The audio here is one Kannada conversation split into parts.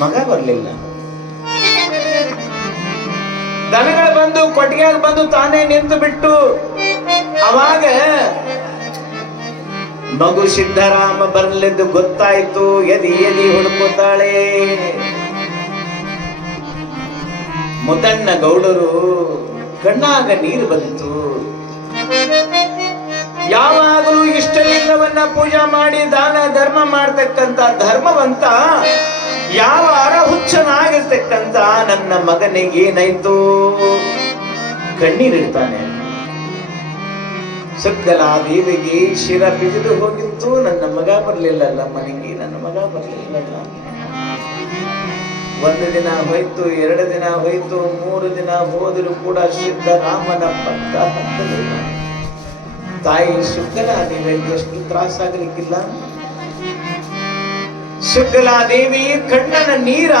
ಮಗ ಬರಲಿಲ್ಲ. ದನಗಳು ಬಂದು ಕೊಟ್ಟಿಗೆಯಾಗ ಬಂದು ತಾನೇ ನಿಂತು ಬಿಟ್ಟು ಅವಾಗ ಮಗು ಸಿದ್ದರಾಮ ಬರಲಿದ್ದು ಗೊತ್ತಾಯ್ತು. ಎದಿ ಎದಿ ಹುಡುಕುತ್ತಾಳೆ. ಮುದ್ದಣ್ಣ ಗೌಡರು ಕಣ್ಣಾಗ ನೀರು ಬಂತು. ಯಾವಾಗಲೂ ಇಷ್ಟಲಿಂಗವನ್ನ ಪೂಜಾ ಮಾಡಿ ದಾನ ಧರ್ಮ ಮಾಡ್ತಕ್ಕಂತ ಧರ್ಮವಂತ ಯಾವ ಅರಹುಚ್ಚನಾಗಿರ್ತಕ್ಕಂತ ನನ್ನ ಮಗನಿಗೆ ಏನಾಯ್ತು? ಕಣ್ಣೀರಿಡ್ತಾನೆ. ಸುಗ್ಗಲಾದೇವಿಗೆ ಶಿರ ಬಿಗಿದು ಹೋಗಿತ್ತು. ನನ್ನ ಮಗ ಬರ್ಲಿಲ್ಲಲ್ಲ ಮನೆಗೆ, ನನ್ನ ಮಗ ಬರ್ಲಿಲ್ಲಲ್ಲ. ಒಂದು ದಿನ ಹೋಯ್ತು, 2 ದಿನ ಹೋಯ್ತು, 3 ದಿನ ಹೋದರೂ ಕೂಡ ಸಿದ್ದರಾಮನ ಪಕ್ಕ ಹತ್ತಲಿಲ್ಲ. ತಾಯಿ ಸುಗ್ಗಲಾದೇವಿಗೆ ಎಷ್ಟು ತ್ರಾಸಾಗಲಿಕ್ಕಿಲ್ಲ. ಸುಗ್ಗಲಾದೇವಿ ಕಣ್ಣನ ನೀರ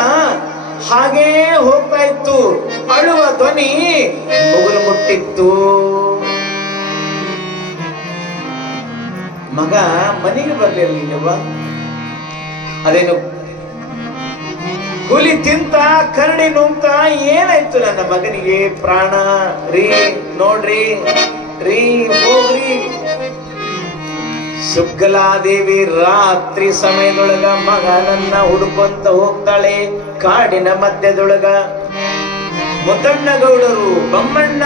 ಹಾಗೇ ಹೋಗ್ತಾ ಇತ್ತು. ಅಳುವ ಧ್ವನಿ ಮುಗುಲು ಮುಟ್ಟಿತ್ತು. ಮಗ ಮನೆಗೆ ಬರ್ಲಿಲ್ಲವ. ಅದೇನು ಹುಲಿ ತಿಂತ ಕರಡಿ ನುಂಗ್ತ ಏನಾಯ್ತು ನನ್ನ ಮಗನಿಗೆ? ಪ್ರಾಣ ರೀ, ನೋಡ್ರಿ ರೀ, ಹೋಗ್ರಿ. ಸುಗ್ಗಲಾದೇವಿ ರಾತ್ರಿ ಸಮಯದೊಳಗ ಮಗನನ್ನ ಹುಡುಕೊಂತ ಹೋಗ್ತಾಳೆ ಕಾಡಿನ ಮಧ್ಯದೊಳಗ. ಮುದ್ದಣ್ಣಗೌಡರು, ಬಮ್ಮಣ್ಣ,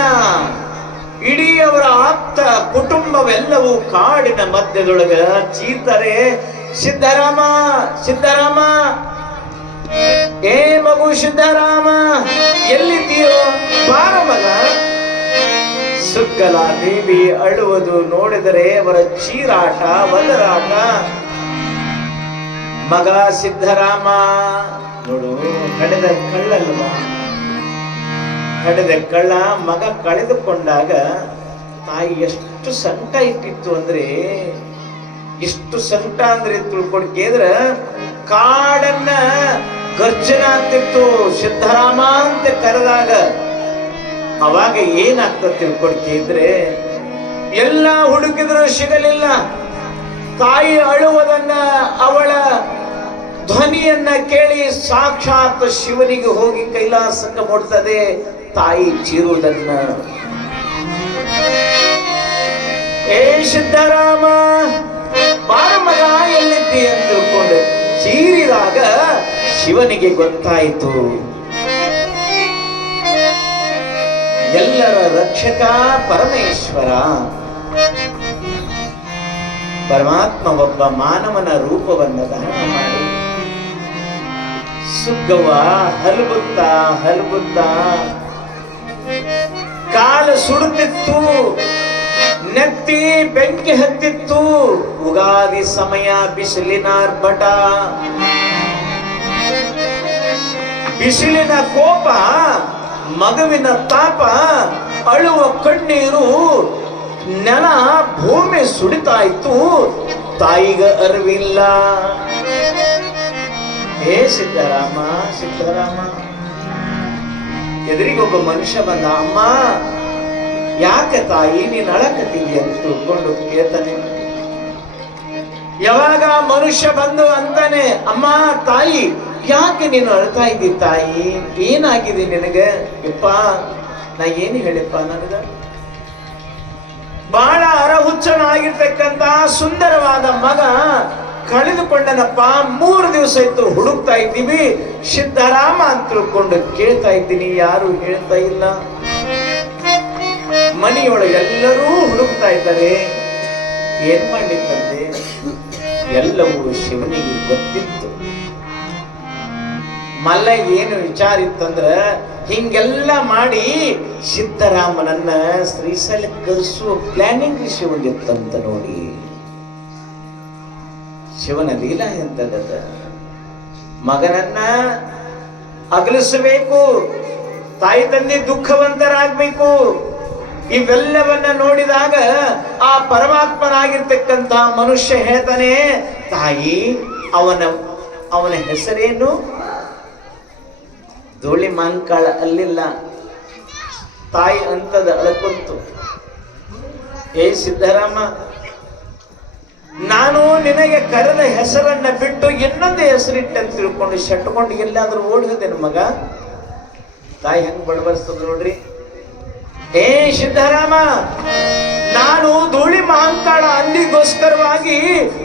ಇಡೀ ಅವರ ಆಪ್ತ ಕುಟುಂಬವೆಲ್ಲವೂ ಕಾಡಿನ ಮಧ್ಯದೊಳಗ ಚೀತಾರೆ, ಸಿದ್ದರಾಮ ಸಿದ್ದರಾಮ, ಏ ಮಗು ಸಿದ್ದರಾಮ, ಎಲ್ಲಿದ್ದೀಯೋ? ಬಾರ ಮಗ. ಸುಗ್ಗಲಾದೇವಿ ಅಳುವುದು ನೋಡಿದರೆ ಅವರ ಚೀರಾಟ, ಒದರಾಟ. ಮಗ ಸಿದ್ದರಾಮ ನೋಡು, ಕಳೆದ ಕಳ್ಳಲ್ವ, ಕಳೆದ ಕಳ್ಳ. ಮಗ ಕಳೆದುಕೊಂಡಾಗ ತಾಯಿ ಎಷ್ಟು ಸಂಕಟ ಇಟ್ಟಿತ್ತು ಅಂದ್ರೆ, ಎಷ್ಟು ಸಂಕಟ ಅಂದ್ರೆ ತಿಳ್ಕೊಡ್ಕೇದ್ರ ಕಾಡನ್ನ ಗರ್ಜನ ಆಗ್ತಿತ್ತು. ಸಿದ್ದರಾಮ ಅಂತ ಕರೆದಾಗ ಅವಾಗ ಏನಾಗ್ತದೆ ತಿಳ್ಕೊಡ್ಕಿದ್ರೆ, ಎಲ್ಲ ಹುಡುಕಿದ್ರು ಸಿಗಲಿಲ್ಲ. ತಾಯಿ ಅಳುವುದನ್ನ, ಅವಳ ಧ್ವನಿಯನ್ನ ಕೇಳಿ ಸಾಕ್ಷಾತ್ ಶಿವನಿಗೆ ಹೋಗಿ ಕೈಲಾಸಕ್ಕೆ ಮುಟ್ತದೆ ತಾಯಿ ಚೀರುವುದನ್ನ. ಏ ಸಿದ್ದರಾಮ, ಬಾರ ಮಗ, ಎಲ್ಲಿದ್ದಿ ಅಂತ ತಿಳ್ಕೊಂಡು ಚೀರಿದಾಗ ಶಿವನಿಗೆ ಗೊತ್ತಾಯಿತು. ಎಲ್ಲರ ರಕ್ಷಕ ಪರಮೇಶ್ವರ ಪರಮಾತ್ಮ ಒಬ್ಬ ಮಾನವನ ರೂಪವನ್ನು ಧಾರಣ ಮಾಡಿ ಸುಗ್ಗವ್ವ ಹಲ್ಬುತ್ತಾ ಹಲ್ಬುತ್ತಾ ಕಾಲು ಸುಡುತ್ತಿತ್ತು, ನೆತ್ತಿ ಬೆಂಕಿ ಹತ್ತಿತ್ತು. ಉಗಾದಿ ಸಮಯ, ಬಿಸಿಲಿನ ಆರ್ಭಟ, ಬಿಸಿಲಿನ ಕೋಪ, ಮಗುವಿನ ತಾಪ, ಅಳುವ ಕಣ್ಣೀರು, ನೆಲ ಭೂಮಿ ಸುಡಿತಾ ಇತ್ತು. ತಾಯಿಗ ಅರಿವಿಲ್ಲ. ಹೇ ಸಿದ್ದರಾಮ ಸಿದ್ದರಾಮ, ಎದುರಿಗೊಬ್ಬ ಮನುಷ್ಯ ಬಂದ. ಅಮ್ಮ, ಯಾಕೆ ತಾಯಿ ನೀನ್ ಅಳಕತ್ತೀವಿ ಅಂತ ತಿಳ್ಕೊಂಡು ಕೇಳ್ತಾನೆ. ಯಾವಾಗ ಮನುಷ್ಯ ಬಂದು ಅಂತಾನೆ, ಅಮ್ಮ ತಾಯಿ ಯಾಕೆ ನೀನು ಅಳ್ತಾ ಇದ್ದಿ ತಾಯಿ? ಏನಾಗಿದೆ ನಿನಗೆ? ಯಪ್ಪ, ನಾ ಏನು ಹೇಳಿಪ್ಪ, ನನಗ ಬಹಳ ಅರಹುಚ್ಚನಾಗಿರ್ತಕ್ಕಂತ ಸುಂದರವಾದ ಮಗ ಕಳೆದುಕೊಂಡನಪ್ಪ. 3 ದಿವಸ ಇತ್ತು, ಹುಡುಕ್ತಾ ಇದ್ದೀವಿ. ಸಿದ್ದರಾಮ ಅಂತ ತಿಳ್ಕೊಂಡು ಕೇಳ್ತಾ ಇದ್ದೀನಿ, ಯಾರು ಹೇಳ್ತಾ ಇಲ್ಲ. ಮನೆಯೊಳಗೆ ಎಲ್ಲರೂ ಹುಡುಕ್ತಾ ಇದ್ದಾರೆ. ಏನ್ ಮಾಡ್ಲಿಕ್ಕಂತೆ? ಎಲ್ಲವೂ ಶಿವನಿಗೆ ಗೊತ್ತಿತ್ತು. ಮಲ್ಲ ಏನು ವಿಚಾರ ಇತ್ತಂದ್ರ, ಹಿಂಗೆಲ್ಲ ಮಾಡಿ ಸಿದ್ದರಾಮನನ್ನ ಶ್ರೀಶೈಲಕ್ಕೆ ಕರೆಸುವ ಪ್ಲಾನಿಂಗ್ ಶಿವನಿತ್ತಂತ ನೋಡಿ. ಶಿವನ ಲೀಲಾ ಎಂತದ? ಮಗನನ್ನ ಅಗಲಿಸಬೇಕು, ತಾಯಿ ತಂದೆ ದುಃಖವಂತರಾಗಬೇಕು. ಇವೆಲ್ಲವನ್ನ ನೋಡಿದಾಗ ಆ ಪರಮಾತ್ಮನಾಗಿರ್ತಕ್ಕಂಥ ಮನುಷ್ಯ ಹೇಳ್ತಾನೆ, ತಾಯಿ ಅವನ ಹೆಸರೇನು? ಧೂಳಿ ಮಾಂಕಾಳ ಅಲ್ಲಿಲ್ಲ. ತಾಯಿ ಅಂತದ ಅಳಕೊಂತು. ಏ ಸಿದ್ದರಾಮ, ನಾನು ನಿನಗೆ ಕರೆದ ಹೆಸರನ್ನ ಬಿಟ್ಟು ಇನ್ನೊಂದು ಹೆಸರಿಟ್ಟಂತ ತಿಳ್ಕೊಂಡು ಶಟ್ಕೊಂಡು ಎಲ್ಲಾದ್ರೂ ಓಡಿದೇನು ಮಗ? ತಾಯಿ ಹೆಂಗ್ ಬಡಬಡಿಸ್ತದ ನೋಡ್ರಿ. ಏ ಸಿದ್ದರಾಮ, ನಾನು ಧೂಳಿ ಮಹಂಕಾಳ ಅಂದಿಗೋಸ್ಕರವಾಗಿ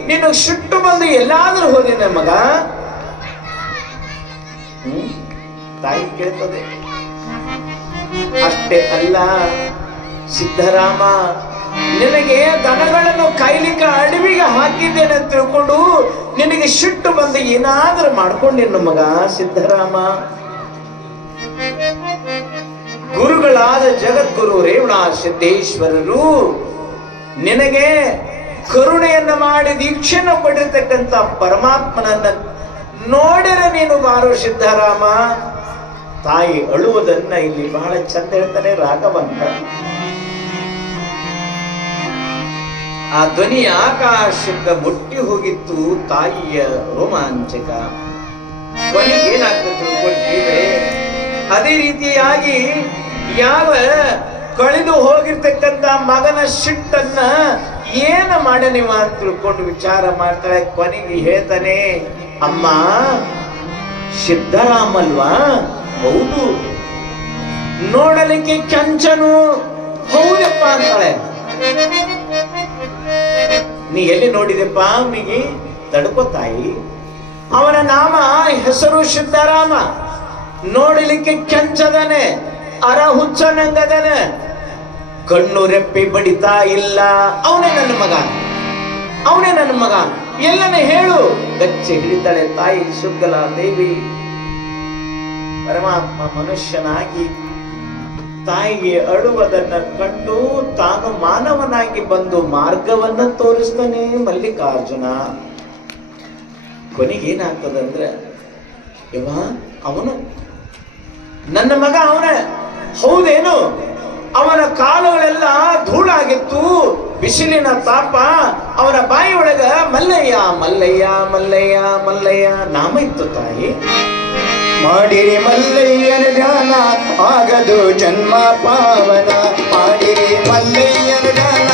ನೀನು ಸುಟ್ಟು ಬಂದು ಎಲ್ಲಾದ್ರೂ ಹೋದಿನ ಮಗ? ತಾಯಿ ಕೇಳ್ತದೆ. ಅಷ್ಟೇ ಅಲ್ಲ ಸಿದ್ದರಾಮ, ನಿನಗೆ ದನಗಳನ್ನು ಕಾಯ್ಲಿಕ್ಕೆ ಅಡವಿಗೆ ಹಾಕಿದ್ದೇನೆ ಅಂತ ತಿಳ್ಕೊಂಡು ನಿನಗೆ ಸಿಟ್ಟು ಬಂದು ಏನಾದ್ರೂ ಮಾಡ್ಕೊಂಡಿನ ಮಗ ಸಿದ್ದರಾಮ? ಗುರುಗಳಾದ ಜಗದ್ಗುರು ರೇವಣ ಸಿದ್ದೇಶ್ವರರು ನಿನಗೆ ಕರುಣೆಯನ್ನು ಮಾಡಿ ದೀಕ್ಷೆಯನ್ನು ಪಡೆದಿರ್ತಕ್ಕಂಥ ಪರಮಾತ್ಮನನ್ನ ನೋಡಿರೆ ನೀನು ಬಾರೋ ಸಿದ್ದರಾಮ. ತಾಯಿ ಅಳುವುದನ್ನ ಇಲ್ಲಿ ಬಹಳ ಚಂದ ಹೇಳ್ತಾನೆ ರಾಘವಂತ. ಆ ಧ್ವನಿ ಆಕಾಶಕ್ಕೆ ಮುಟ್ಟಿ ಹೋಗಿತ್ತು ತಾಯಿಯ ರೋಮಾಂಚಕ. ಕೊನೆಗೆ ಏನಾಗ್ತದೆ ತಿಳ್ಕೊಂಡಿದ್ರೆ, ಅದೇ ರೀತಿಯಾಗಿ ಯಾವ ಕಳೆದು ಹೋಗಿರ್ತಕ್ಕಂಥ ಮಗನ ಸಿಟ್ಟನ್ನ ಏನ ಮಾಡ ನೀವು ಅಂತ ತಿಳ್ಕೊಂಡು ವಿಚಾರ ಮಾಡ್ತಾಳೆ. ಕೊನೆಗೆ ಹೇಳ್ತಾನೆ, ಅಮ್ಮ ಸಿದ್ದರಾಮ ಅಲ್ವಾ? ಹೌದು. ನೋಡಲಿಕ್ಕೆ ಕೆಂಚನು, ಹೌದಪ್ಪ ಅಂತಾಳೆ. ನೀ ಎಲ್ಲಿ ನೋಡಿದೆಪ್ಪ ಅವನಿಗೆ? ತಡ್ಕೋ ತಾಯಿ, ಅವನ ನಾಮ ಹೆಸರು ಸಿದ್ದರಾಮ. ನೋಡಲಿಕ್ಕೆ ಕೆಂಚದನೆ, ಅರ ಹುಚ್ಚನಂಗದನೆ, ಕಣ್ಣು ರೆಪ್ಪೆ ಬಡಿತಾ ಇಲ್ಲ. ಅವನೇ ನನ್ನ ಮಗ, ಅವನೇ ನನ್ನ ಮಗ. ಎಲ್ಲನ ಹೇಳು. ಗಚ್ಚೆ ಹಿಡಿತಾಳೆ ತಾಯಿ ಶುದ್ಧಲ ದೇವಿ. ಪರಮಾತ್ಮ ಮನುಷ್ಯನಾಗಿ ತಾಯಿಗೆ ಅಳುವುದನ್ನ ಕಂಡು ತಾನು ಮಾನವನಾಗಿ ಬಂದು ಮಾರ್ಗವನ್ನ ತೋರಿಸ್ತಾನೆ ಮಲ್ಲಿಕಾರ್ಜುನ. ಕೊನೆಗೇನಾಗ್ತದಂದ್ರೆ, ಯವ ಅವನು ನನ್ನ ಮಗ, ಅವನೇ. ಹೌದೇನು? ಅವನ ಕಾಲುಗಳೆಲ್ಲ ಧೂಳಾಗಿತ್ತು, ಬಿಸಿಲಿನ ತಾಪ. ಅವನ ಬಾಯಿ ಒಳಗ ಮಲ್ಲಯ್ಯ ಮಲ್ಲಯ್ಯ ಮಲ್ಲಯ್ಯ ಮಲ್ಲಯ್ಯ ನಾಮ ಇತ್ತು ತಾಯಿ. ಮಾಡಿರಿ ಮಲ್ಲಯ್ಯನ ಧ್ಯಾನ ಆಗದು ಜನ್ಮ ಪಾವನ. ಮಾಡಿರಿ ಮಲ್ಲಯ್ಯನ ಧ್ಯಾನ